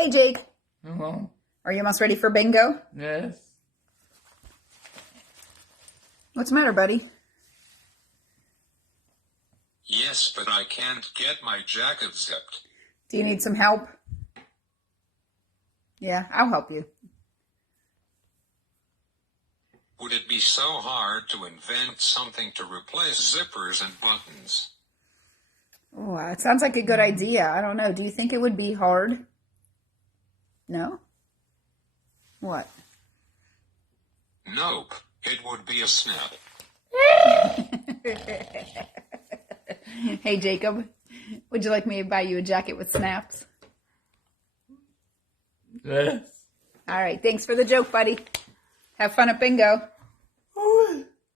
Hey, Jake. Hello. Are you almost ready for bingo? Yes. What's the matter, buddy? Yes, but I can't get my jacket zipped. Do you need some help? Yeah, I'll help you. Would it be so hard to invent something to replace zippers and buttons? Oh, it sounds like a good idea. I don't know. Do you think it would be hard? No? What? Nope, it would be a snap. Hey, Jacob. Would you like me to buy you a jacket with snaps? Yes. All right. Thanks for the joke, buddy. Have fun at bingo.